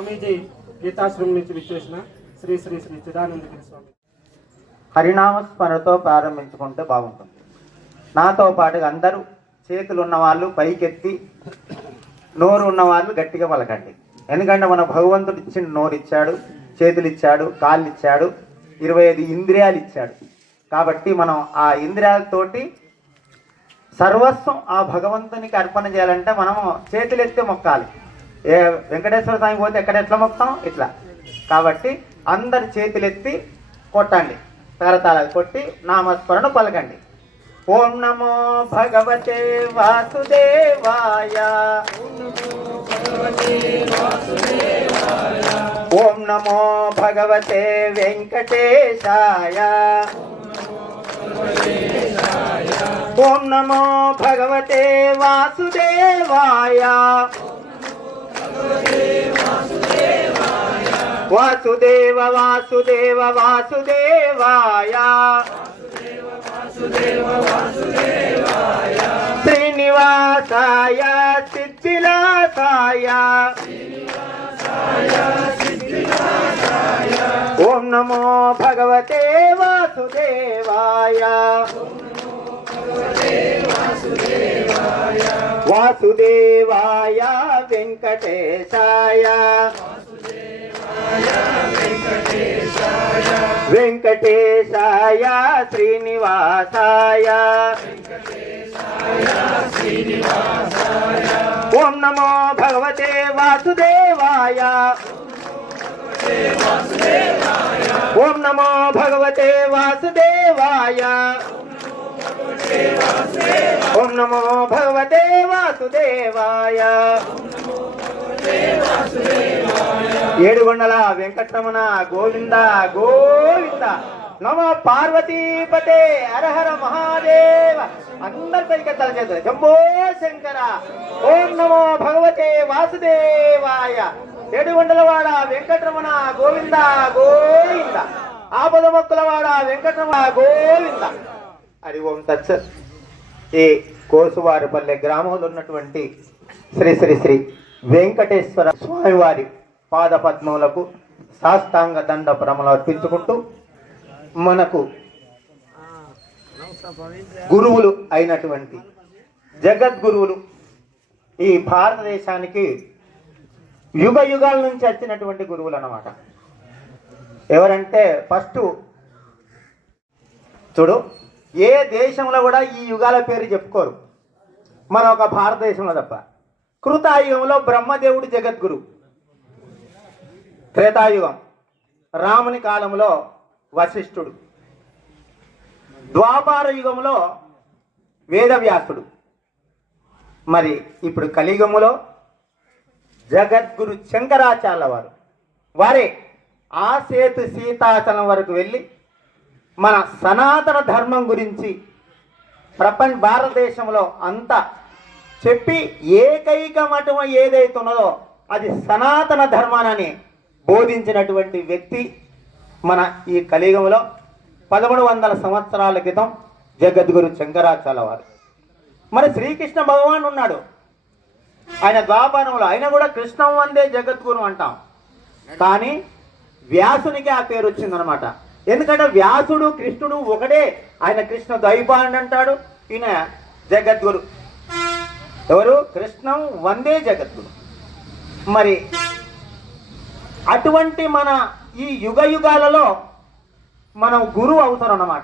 స్వామీజీ గీతాశ్రమం నుంచి విచ్చేసిన శ్రీ శ్రీ శ్రీ చిదానందగిరి స్వామి హరినామ స్మరణతో ప్రారంభించుకుంటే బాగుంటుంది. నాతో పాటుగా అందరూ చేతులు ఉన్న వాళ్ళు పైకెత్తి నోరు ఉన్న వాళ్ళు గట్టిగా పలకండి. ఎందుకంటే మన భగవంతుడు ఇచ్చిన నోరు ఇచ్చాడు చేతులు ఇచ్చాడు కాళ్ళు ఇచ్చాడు ఇరవై ఐదు ఇంద్రియాలు ఇచ్చాడు. కాబట్టి మనం ఆ ఇంద్రియాలతోటి సర్వస్వం ఆ భగవంతునికి అర్పణ చేయాలంటే మనము చేతులు ఎత్తి మొక్కాలి. ఏ వెంకటేశ్వర స్వామి పోతే ఎక్కడ ఎట్లా మొత్తం ఇట్లా. కాబట్టి అందరి చేతులెత్తి కొట్టండి. కరతాళాలు కొట్టి నామస్మరణ పలకండి. ఓం నమో భగవతే వాసుదేవాయ. ఓం నమో భగవతే వెంకటేశాయ. ఓం నమో భగవతే వాసుదేవాయ. వాసుదేవ వాసుదేవ వాసుదేవాయ. శ్రీనివాసాయ సిద్ధిలాసాయ ఓం నమో భగవతే వాసుదేవాయ. వాసుదేవాయ. వెంకటేశాయ. వెంకటేశాయ శ్రీనివాసాయ. ఓం నమో భగవతే వాసుదేవాయ. ఓం నమో భగవతే వాసుదేవాయ. ఓం నమో భగవతే వాసుదేవాయ ఏడుగొండల వెంకటరమణ గోవింద గోవింద. నమో పార్వతీపతే హరహర మహాదేవ. అందరి పైకి తలచేద్దరు జంబో శంకర. ఓం నమో భగవతే వాసుదేవాయ. ఏడుగొండలవాడ వెంకటరమణ గోవింద గోవింద. ఆపద మొక్కులవాడ వెంకటరమణ గోవింద. హరి ఓం తత్స ఈ కోసువారిపల్లె గ్రామంలో ఉన్నటువంటి శ్రీ శ్రీ శ్రీ వెంకటేశ్వర స్వామివారి పాదపద్మములకు సాష్టాంగ దండ భ్రమలు అర్పించుకుంటూ మనకు గురువులు అయినటువంటి జగద్గురువులు ఈ భారతదేశానికి యుగ యుగాల నుంచి వచ్చినటువంటి గురువులు అన్నమాట. ఎవరంటే ఫస్ట్ చూడు ఏ దేశంలో కూడా ఈ యుగాల పేరు చెప్పుకోరు. మన ఒక భారతదేశంలో తప్ప. కృతాయుగంలో బ్రహ్మదేవుడు జగద్గురు. త్రేతాయుగం. రాముని కాలంలో వశిష్ఠుడు. ద్వాపార యుగంలో వేదవ్యాసుడు. మరి ఇప్పుడు కలియుగములో జగద్గురు శంకరాచార్య వారు. వారే ఆ సేతు సీతాచలం వరకు వెళ్ళి మన సనాతన ధర్మం గురించి ప్రపంచ భారతదేశంలో అంతా చెప్పి ఏకైక మఠం ఏదైతే ఉన్నదో అది సనాతన ధర్మానని బోధించినటువంటి వ్యక్తి మన ఈ కలియుగంలో పదమూడు వందల సంవత్సరాల క్రితం జగద్గురు శంకరాచార్య వారు. మరి శ్రీకృష్ణ భగవాన్ ఉన్నాడు. ఆయన ద్వాపారంలో ఆయన కూడా కృష్ణం వందే జగద్గురు అంటాం. కానీ వ్యాసునికి ఆ పేరు వచ్చిందనమాట ఎందుకంటే వ్యాసుడు కృష్ణుడు ఒకటే. ఆయన కృష్ణ ద్వైపాండ్ అంటాడు. ఈయన జగద్గురు. ఎవరు? కృష్ణం వందే జగద్గురు. మరి అటువంటి మన ఈ యుగ యుగాలలో మనం గురువు అవసరం అన్నమాట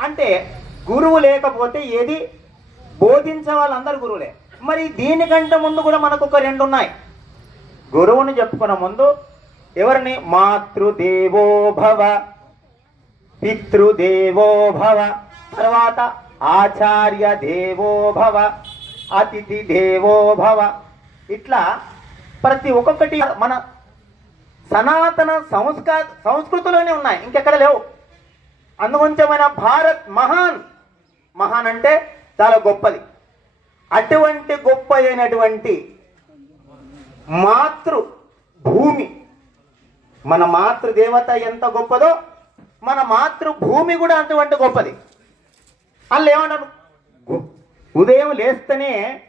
అంటే గురువు లేకపోతే ఏది? బోధించే వాళ్ళందరూ గురువులే. మరి దీనికంటే ముందు కూడా మనకు ఒక రెండు ఉన్నాయి గురువుని చెప్పుకున్న ముందు ఎవరిని? మాతృదేవో భవ. పితృదేవో భవ. తర్వాత ఆచార్య దేవో భవ అతిథి దేవో భవ. ఇట్లా ప్రతి ఒక్కొక్కటి మన సనాతన సంస్కార సంస్కృతిలోనే ఉన్నాయి ఇంకెక్కడ లేవు. అందుకొంచమైన భారత్ మహాన్. మహాన్ అంటే చాలా గొప్పది. అటువంటి గొప్ప అయినటువంటి మాతృ భూమి. మన మాతృదేవత ఎంత గొప్పదో మన మాతృభూమి కూడా అటువంటి గొప్పది. వాళ్ళు ఏమన్నారు ఉదయం లేస్తేనే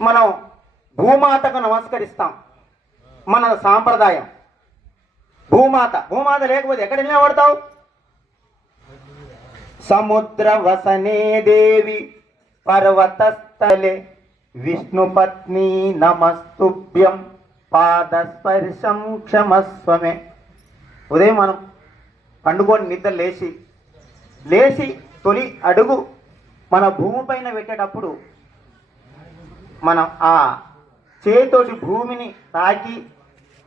మనం భూమాతకు నమస్కరిస్తాం. మన సాంప్రదాయం. భూమాత భూమాత లేకపోతే ఎక్కడ నిలబడతావు? సముద్ర వసనే దేవి పర్వతస్థలే. విష్ణుపత్ని నమస్తుభ్యం పాదస్పర్శం క్షమస్వమే. ఉదయం మనం పండుకొని నిద్ర లేచి లేచి తొలి అడుగు మన భూమి పైన పెట్టేటప్పుడు మనం ఆ చేతోటి భూమిని తాకి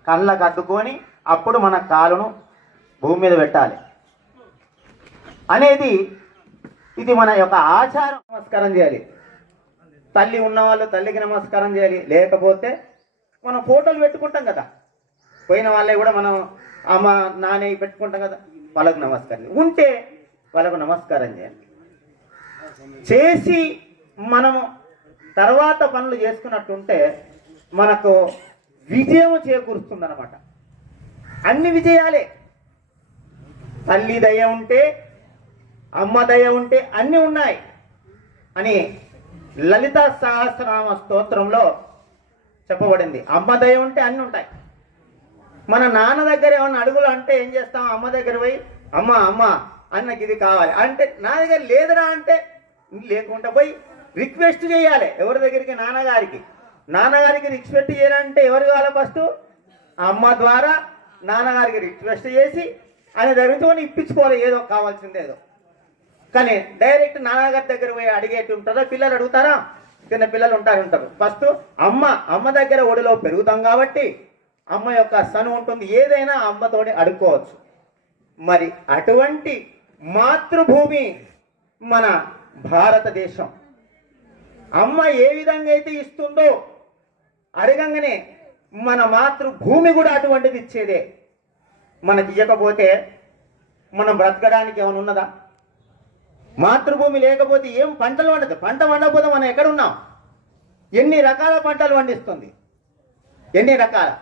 కళ్ళకు అద్దుకొని అప్పుడు మన కాలును భూమి మీద పెట్టాలి. అనేది ఇది మన యొక్క ఆచారం. నమస్కారం చేయాలి. తల్లి ఉన్నవాళ్ళు తల్లికి నమస్కారం చేయాలి. లేకపోతే మనం ఫోటోలు పెట్టుకుంటాం కదా. పోయిన వాళ్ళే కూడా మనం అమ్మ నానే పెట్టుకుంటాం కదా. వాళ్ళకు నమస్కారం ఉంటే వాళ్ళకు నమస్కారం చేయాలి. చేసి మనము తర్వాత పనులు చేసుకున్నట్టుంటే మనకు విజయం చేకూరుస్తుంది అనమాట అన్ని విజయాలే. తల్లి దయ ఉంటే అమ్మ దయ ఉంటే అన్నీ ఉన్నాయి. అని లలిత సహస్రనామ స్తోత్రంలో చెప్పబడింది. అమ్మ దయ ఉంటే అన్నీ ఉంటాయి. మన నాన్న దగ్గర ఏమన్నా అడుగులు అంటే ఏం చేస్తాం? అమ్మ దగ్గర పోయి అమ్మ అమ్మ అన్నకి ఇది కావాలి. అంటే నా దగ్గర లేదురా అంటే లేకుండా పోయి రిక్వెస్ట్ చేయాలి ఎవరి దగ్గరికి? నాన్నగారికి. నాన్నగారికి రిక్వెస్ట్ చేయాలంటే ఎవరు కావాలి ఫస్ట్? అమ్మ ద్వారా నాన్నగారికి రిక్వెస్ట్ చేసి ఆయన దగ్గర ఇప్పించుకోవాలి ఏదో కావాల్సింది ఏదో. కానీ డైరెక్ట్ నాన్నగారి దగ్గర పోయి అడిగేటి ఉంటుందా? పిల్లలు అడుగుతారా? చిన్న పిల్లలు ఉంటారు ఉంటారు. ఫస్ట్ అమ్మ అమ్మ దగ్గర ఒడిలో పెరుగుతాం కాబట్టి అమ్మ యొక్క సను ఉంటుంది. ఏదైనా అమ్మతోనే అడుక్కోవచ్చు. మరి అటువంటి మాతృభూమి మన భారతదేశం. అమ్మ ఏ విధంగా అయితే ఇస్తుందో అడగంగానే మన మాతృభూమి కూడా అటువంటిది ఇచ్చేదే. మనకి ఇవ్వకపోతే మనం బ్రతకడానికి ఏమైనా ఉన్నదా? మాతృభూమి లేకపోతే ఏం పంటలు వండదు. పంట వండకపోతే మనం ఎక్కడ ఉన్నాం? ఎన్ని రకాల పంటలు పండిస్తుంది ఎన్ని రకాల?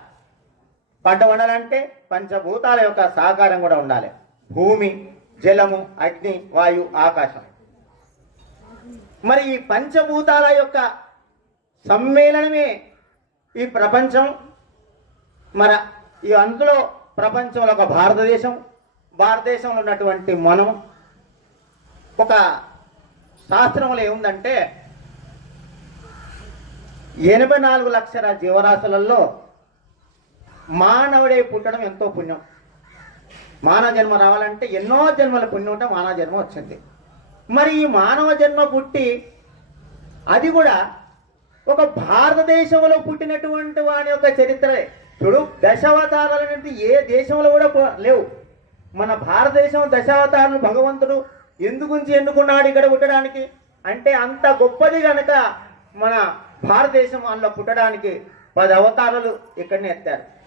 పంట వండాలంటే పంచభూతాల యొక్క సహకారం కూడా ఉండాలి. భూమి జలము అగ్ని వాయు ఆకాశం. మరి ఈ పంచభూతాల యొక్క సమ్మేళనమే ఈ ప్రపంచం. మన ఈ అందులో ప్రపంచంలో ఒక భారతదేశం భారతదేశంలో ఉన్నటువంటి మనం. ఒక శాస్త్రంలో ఏముందంటే ఎనభై నాలుగు లక్షల జీవరాశులలో మానవుడే పుట్టడం ఎంతో పుణ్యం. మానవ జన్మ రావాలంటే ఎన్నో జన్మల పుణ్యం ఉంటే మానవ జన్మ వచ్చింది. మరి ఈ మానవ జన్మ పుట్టి అది కూడా ఒక భారతదేశంలో పుట్టినటువంటి వాని యొక్క చరిత్రే చూడు దశావతారాలు అనేది ఏ దేశంలో కూడా లేవు. మన భారతదేశం దశావతారాలు భగవంతుడు ఎందుగురించి ఎన్నుకున్నాడు ఇక్కడ పుట్టడానికి? అంటే అంత గొప్పది కనుక మన భారతదేశం అందులో పుట్టడానికి పది అవతారాలు ఇక్కడనే ఎత్తారు.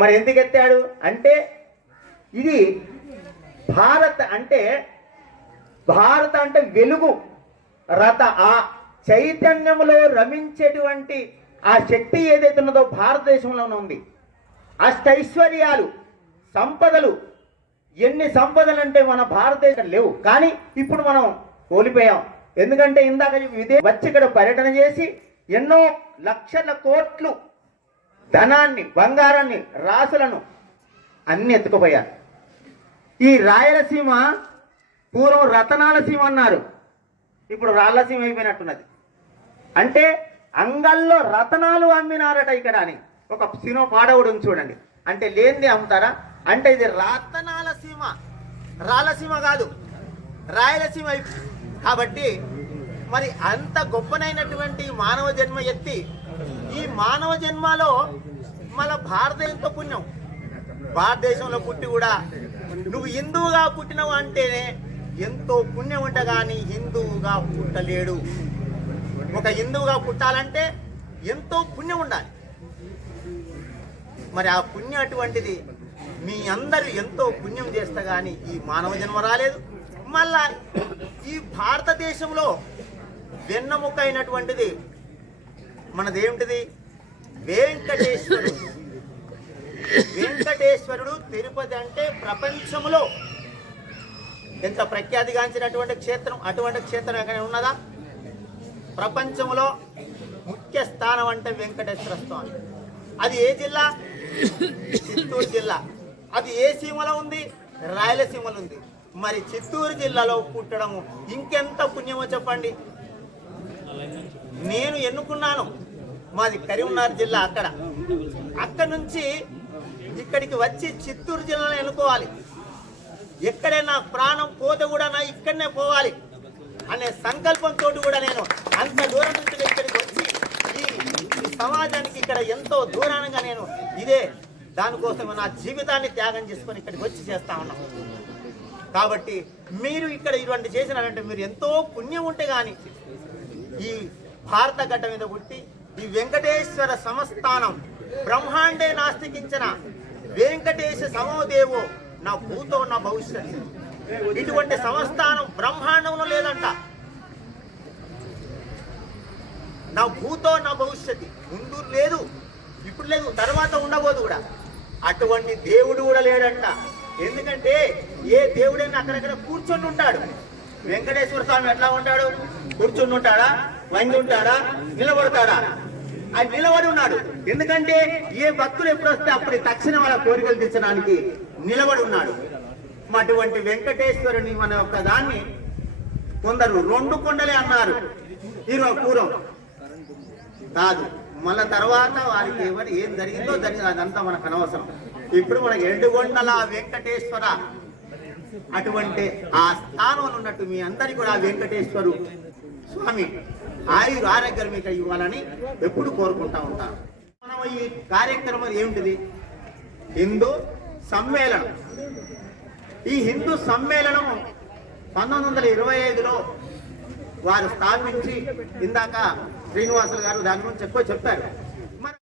మరి ఎందుకు ఎత్తాడు? అంటే ఇది భారత్ అంటే భారత అంటే వెలుగు రథ. ఆ చైతన్యంలో రమించేటువంటి ఆ శక్తి ఏదైతే ఉన్నదో భారతదేశంలోనే ఉంది. అష్టైశ్వర్యాలు సంపదలు ఎన్ని సంపదలు అంటే మన భారతదేశం లేవు. కానీ ఇప్పుడు మనం కోల్పోయాం. ఎందుకంటే ఇందాక విదే వచ్చి ఇక్కడ పర్యటన చేసి ఎన్నో లక్షల కోట్లు ధనాన్ని బంగారాన్ని రాసులను అన్ని ఎత్తుకుపోయారు. ఈ రాయలసీమ పూర్వం రతనాల సీమ అన్నారు. ఇప్పుడు రాళ్ళసీమ అయిపోయినట్టున్నది. అంటే అంగల్లో రతనాలు అమ్మినారట ఇక్కడ అని ఒక సినిమా పాడవుడు చూడండి. అంటే లేనిది అమ్ముతారా? అంటే ఇది రతనాల సీమ. రాళ్ళసీమ కాదు రాయలసీమ అయిపో- కాబట్టి మరి అంత గొప్పనైనటువంటి మానవ జన్మ ఎత్తి ఈ మానవ జన్మలో మన భారతదేశంతో పుణ్యం. భారతదేశంలో పుట్టి కూడా నువ్వు హిందువుగా పుట్టినవు అంటేనే ఎంతో పుణ్యం ఉంట కానీ హిందువుగా పుట్టలేడు. ఒక హిందువుగా పుట్టాలంటే ఎంతో పుణ్యం ఉండాలి. మరి ఆ పుణ్యం అటువంటిది మీ అందరూ ఎంతో పుణ్యం చేస్తే కానీ ఈ మానవ జన్మ రాలేదు. మళ్ళా ఈ భారతదేశంలో వెన్నముక అయినటువంటిది మనదేమిటిది? వెంకటేశ్వరుడు. వెంకటేశ్వరుడు తిరుపతి అంటే ప్రపంచంలో ఎంత ప్రఖ్యాతిగాంచినటువంటి క్షేత్రం అటువంటి క్షేత్రం ఎక్కడ ఉన్నదా? ప్రపంచంలో ముఖ్య స్థానం అంటే వెంకటేశ్వర స్వామి. అది ఏ జిల్లా? చిత్తూరు జిల్లా. అది ఏ సీమలో ఉంది? రాయలసీమలో ఉంది. మరి చిత్తూరు జిల్లాలో పుట్టడము ఇంకెంత పుణ్యమో చెప్పండి. నేను ఎన్నుకున్నాను? మాది కరీంనగర్ జిల్లా అక్కడ. అక్కడ నుంచి ఇక్కడికి వచ్చి చిత్తూరు జిల్లాలో ఎన్నుకోవాలి. ఎక్కడే నా ప్రాణం పోతే కూడా నా ఇక్కడనే పోవాలి అనే సంకల్పంతో కూడా నేను అంత దూరం నుంచి ఇక్కడికి వచ్చి ఈ సమాజానికి ఇక్కడ ఎంతో దూరంగా నేను ఇదే దానికోసం నా జీవితాన్ని త్యాగం చేసుకొని ఇక్కడికి వచ్చి చేస్తా ఉన్నాం. కాబట్టి మీరు ఇక్కడ ఇటువంటి చేసినారంటే మీరు ఎంతో పుణ్యం ఉంటే కానీ ఈ భారత గడ్డ మీద పుట్టి ఈ వెంకటేశ్వర సంస్థానం బ్రహ్మాండే నాస్తికించిన వెంకటేశ సమోదేవో నా భూతో నా భవిష్యత్తు ఇటువంటి సంస్థానం బ్రహ్మాండంలో లేదంట. నా భూతో నా భవిష్యత్తు ముందు లేదు ఇప్పుడు లేదు తర్వాత ఉండబోదు కూడా. అటువంటి దేవుడు కూడా లేడంట. ఎందుకంటే ఏ దేవుడైనా అక్కడక్కడ కూర్చొని ఉంటాడు. వెంకటేశ్వర స్వామి ఎట్లా ఉంటాడు? కూర్చుని ఉంటాడా? వంగి ఉంటాడా? నిలబడతాడా? ఆయన నిలబడి ఉన్నాడు. ఎందుకంటే ఏ భక్తులు ఎప్పుడు వస్తే అప్పుడు తక్షణం వాళ్ళ కోరికలు తీర్చడానికి నిలబడి ఉన్నాడు. అటువంటి వెంకటేశ్వరుని మన యొక్క దాన్ని కొందరు రెండు కొండలే అన్నారు. హీరో పూర్వం. కాదు మళ్ళా తర్వాత వారికి ఏమని ఏం జరిగిందో జరిగింది అదంతా మనకు అనవసరం. ఇప్పుడు మనకి ఎండుగొండల వెంకటేశ్వర అటువంటి ఆ స్థానంలో ఉన్నట్టు మీ అందరికీ కూడా వెంకటేశ్వరు స్వామి ఆయుర ఆరోగ్యం మీకు ఇవ్వాలని ఎప్పుడు కోరుకుంటా ఉంటాను మనం ఈ కార్యక్రమం ఏమిటిది? హిందూ సమ్మేళనం. ఈ హిందూ సమ్మేళనం పంతొమ్మిది వందల ఇరవై ఐదులో వారు స్థాపించి ఇందాక శ్రీనివాసులు గారు దాని గురించి ఎక్కువ చెప్పారు.